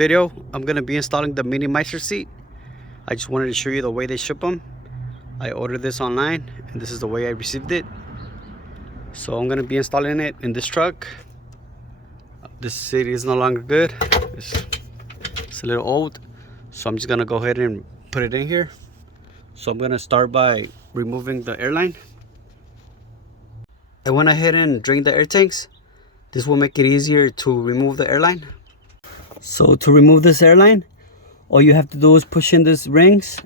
Video, I'm gonna be installing the mini Meister seat. I just wanted to show you the way they ship them. I ordered this online and this is the way I received it. So I'm gonna be installing it in this truck. This seat is no longer good. It's a little old, so I'm just gonna go ahead and put it in here. So I'm gonna start by removing the airline. I went ahead and drained the air tanks. This will make it easier to remove the airline. So to remove this airline, all you have to do is push in these rings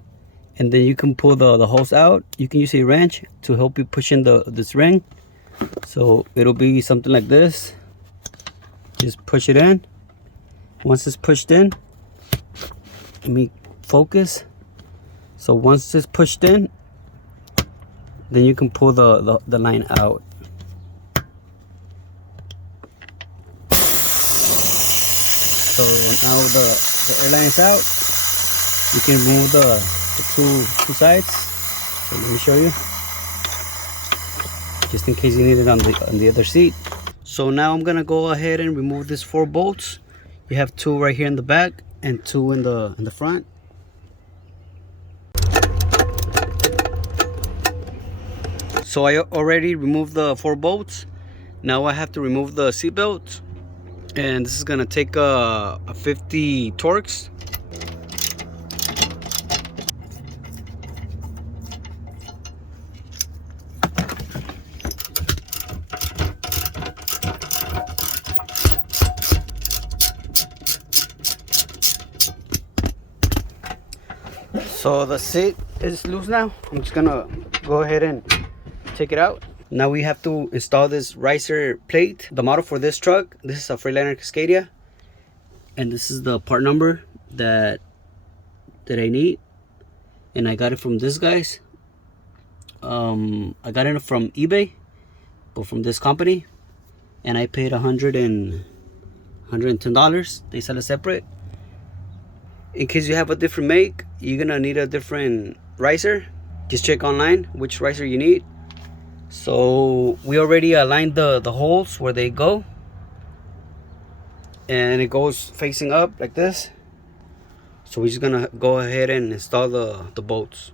and then you can pull the hose out. You can use a wrench to help you push in this ring. So it'll be something like this. Just push it in. Once it's pushed in, let me focus. So once it's pushed in, then you can pull the line out. So now the airline is out. You can remove the two sides. So let me show you, just in case you need it on the other seat. So now I'm gonna go ahead and remove these 4 bolts. You have 2 right here in the back and 2 in the front. So I already removed the 4 bolts. Now I have to remove the seat belt. And this is gonna take a 50 Torx. So the seat is loose now. I'm just gonna go ahead and take it out. Now we have to install this riser plate. The model for this truck, this is a Freightliner Cascadia, and this is the part number that I need, and I got it from this guys. I got it from eBay, but from this company, and I paid $110. They sell it separate. In case you have a different make, you're gonna need a different riser. Just check online which riser you need. So we already aligned the holes where they go, and it goes facing up like this. So we're just gonna go ahead and install the bolts.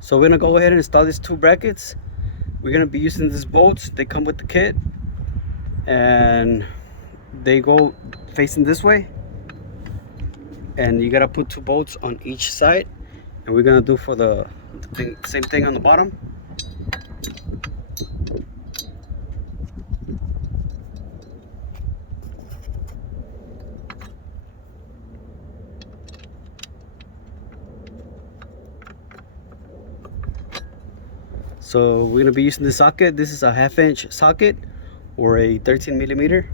So we're gonna go ahead and install these 2 brackets. We're gonna be using these bolts. They come with the kit, and they go facing this way. And you gotta put 2 bolts on each side. And we're gonna do for the same thing on the bottom. So we're gonna be using the socket. This is a 1/2" socket or a 13mm.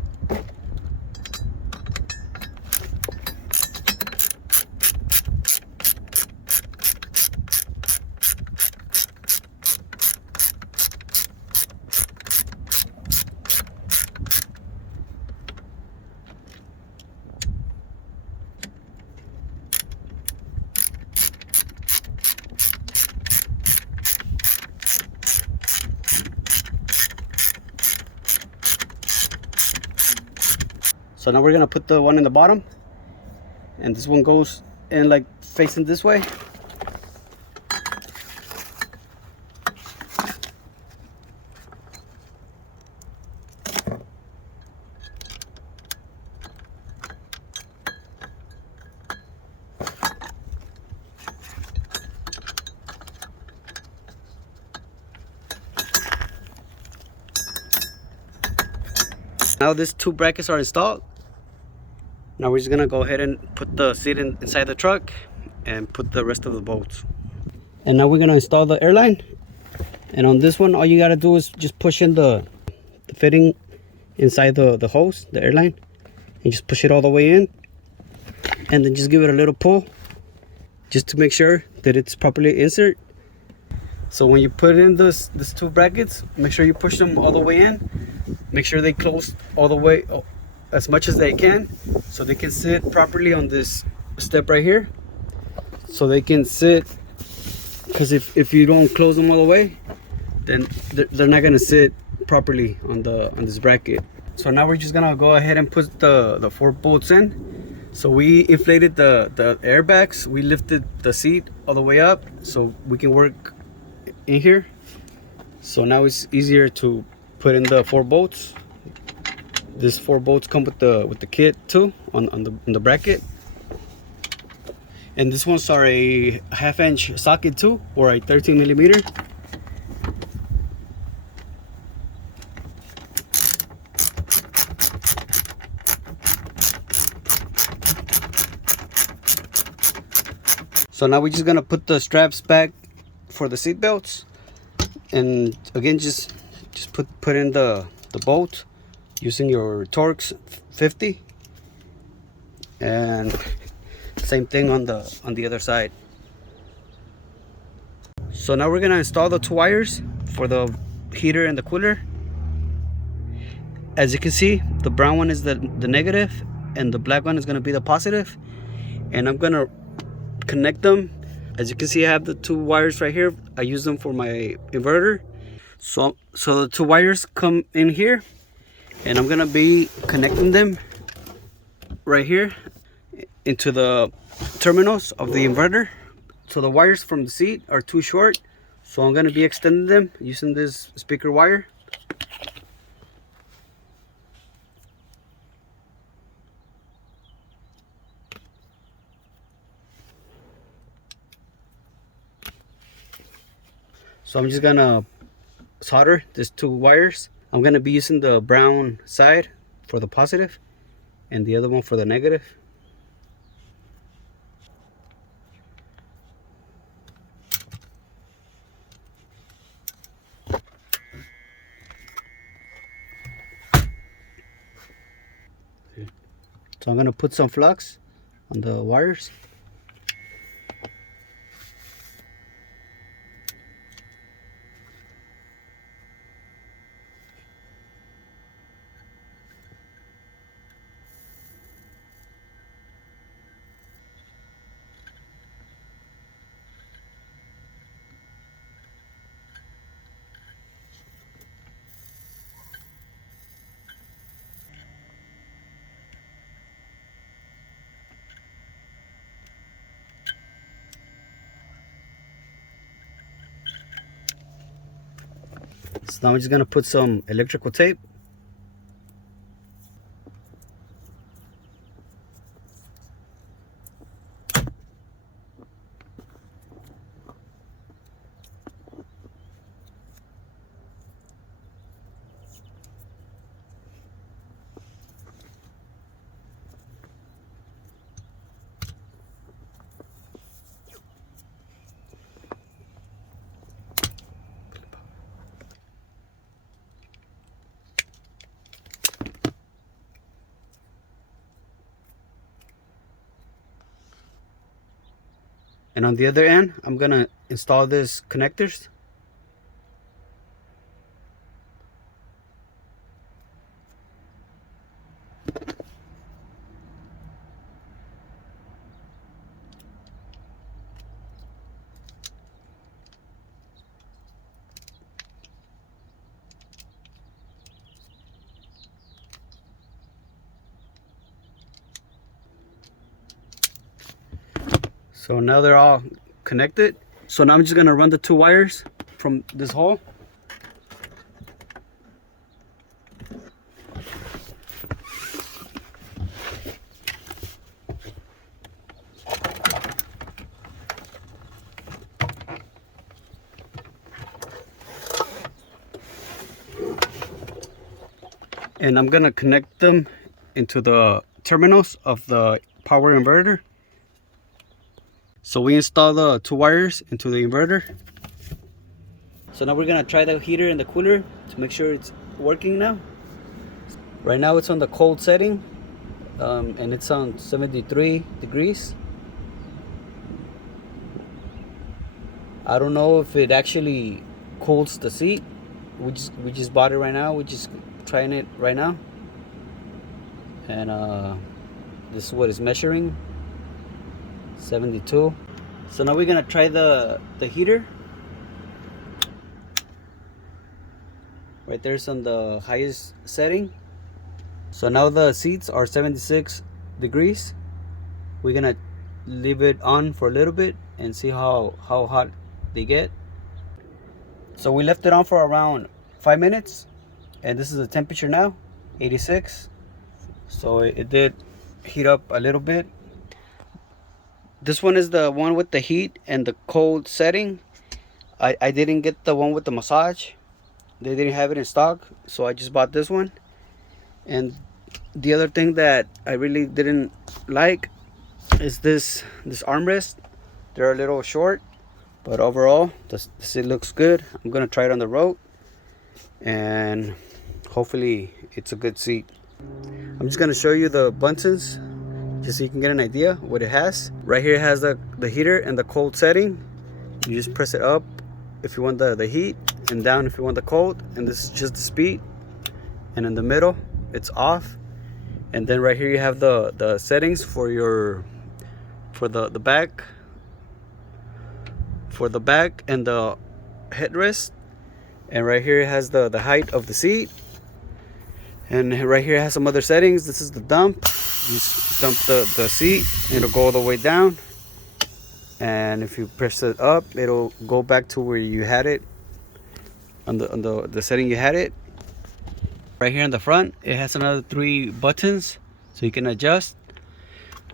So now we're gonna put the one in the bottom, and this one goes in like facing this way. Now these 2 brackets are installed. Now we're just gonna go ahead and put the seat inside the truck and put the rest of the bolts. And now we're gonna install the airline. And on this one, all you gotta do is just push in the fitting inside the hose, the airline, and just push it all the way in, and then just give it a little pull just to make sure that it's properly inserted. So when you put in these two brackets, make sure you push them all the way in. Make sure they close all the way, as much as they can, so they can sit properly on this step right here. So they can sit, because if you don't close them all the way, then they're not gonna sit properly on this bracket. So now we're just gonna go ahead and put the 4 bolts in. So we inflated the airbags. We lifted the seat all the way up so we can work in here. So now it's easier to put in the 4 bolts. These 4 bolts come with the kit too on the bracket. And this ones are a 1/2 inch socket too, or a 13 millimeter. So now we're just gonna put the straps back for the seat belts, and again just put in the bolt using your Torx 50, and same thing on the other side. So now we're gonna install the 2 wires for the heater and the cooler. As you can see, the brown one is the negative and the black one is gonna be the positive, and I'm gonna connect them. As you can see, I have the 2 wires right here. I use them for my inverter. So the 2 wires come in here, and I'm gonna be connecting them right here into the terminals of the inverter. So the wires from the seat are too short, so I'm gonna be extending them using this speaker wire. So I'm just gonna solder these 2 wires. I'm gonna be using the brown side for the positive and the other one for the negative. So I'm gonna put some flux on the wires. So now I'm just gonna put some electrical tape. And on the other end, I'm gonna install these connectors. So now they're all connected. So now I'm just gonna run the 2 wires from this hole. And I'm gonna connect them into the terminals of the power inverter. So we install the 2 wires into the inverter. So now we're gonna try the heater and the cooler to make sure it's working now. Right now it's on the cold setting, and it's on 73 degrees. I don't know if it actually cools the seat. We just bought it right now. We're just trying it right now. And this is what it's measuring, 72. So now we're gonna try the heater. Right there's on the highest setting. So now the seats are 76 degrees. We're gonna leave it on for a little bit and see how hot they get. So we left it on for around 5 minutes, and this is the temperature now, 86. So it did heat up a little bit. This one is the one with the heat and the cold setting. I didn't get the one with the massage. They didn't have it in stock, so I just bought this one. And the other thing that I really didn't like is this armrest. They're a little short, but overall this it looks good. I'm gonna try it on the road, and hopefully it's a good seat. I'm just gonna show you the buttons just so you can get an idea what it has. Right here it has the heater and the cold setting. You just press it up if you want the heat, and down if you want the cold, and this is just the speed. And in the middle it's off. And then right here you have the settings for the back and the headrest. And right here it has the height of the seat. And right here it has some other settings. This is the dump. You just dump the seat, it'll go all the way down. And if you press it up, it'll go back to where you had it, on the setting you had it. Right here in the front, it has another 3 buttons, so you can adjust.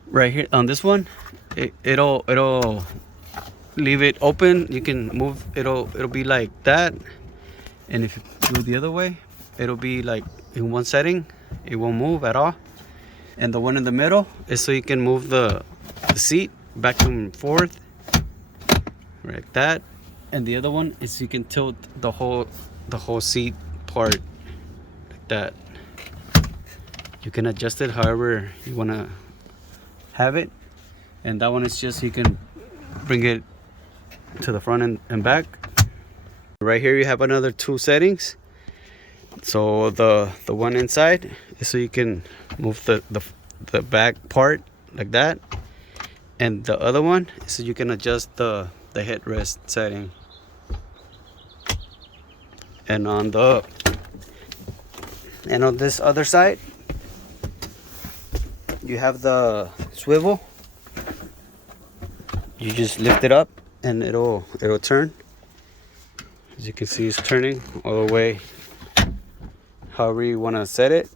Right here on this one, it'll leave it open. You can move. It'll be like that. And if you do the other way, it'll be like in one setting. It won't move at all. And the one in the middle is so you can move the seat back and forth, like that. And the other one is you can tilt the whole seat part like that. You can adjust it however you want to have it. And that one is just you can bring it to the front and back. Right here you have another 2 settings. So the one inside is so you can move the back part like that, and the other one is so you can adjust the headrest setting. And on this other side you have the swivel. You just lift it up and it'll turn. As you can see, it's turning all the way however you want to set it.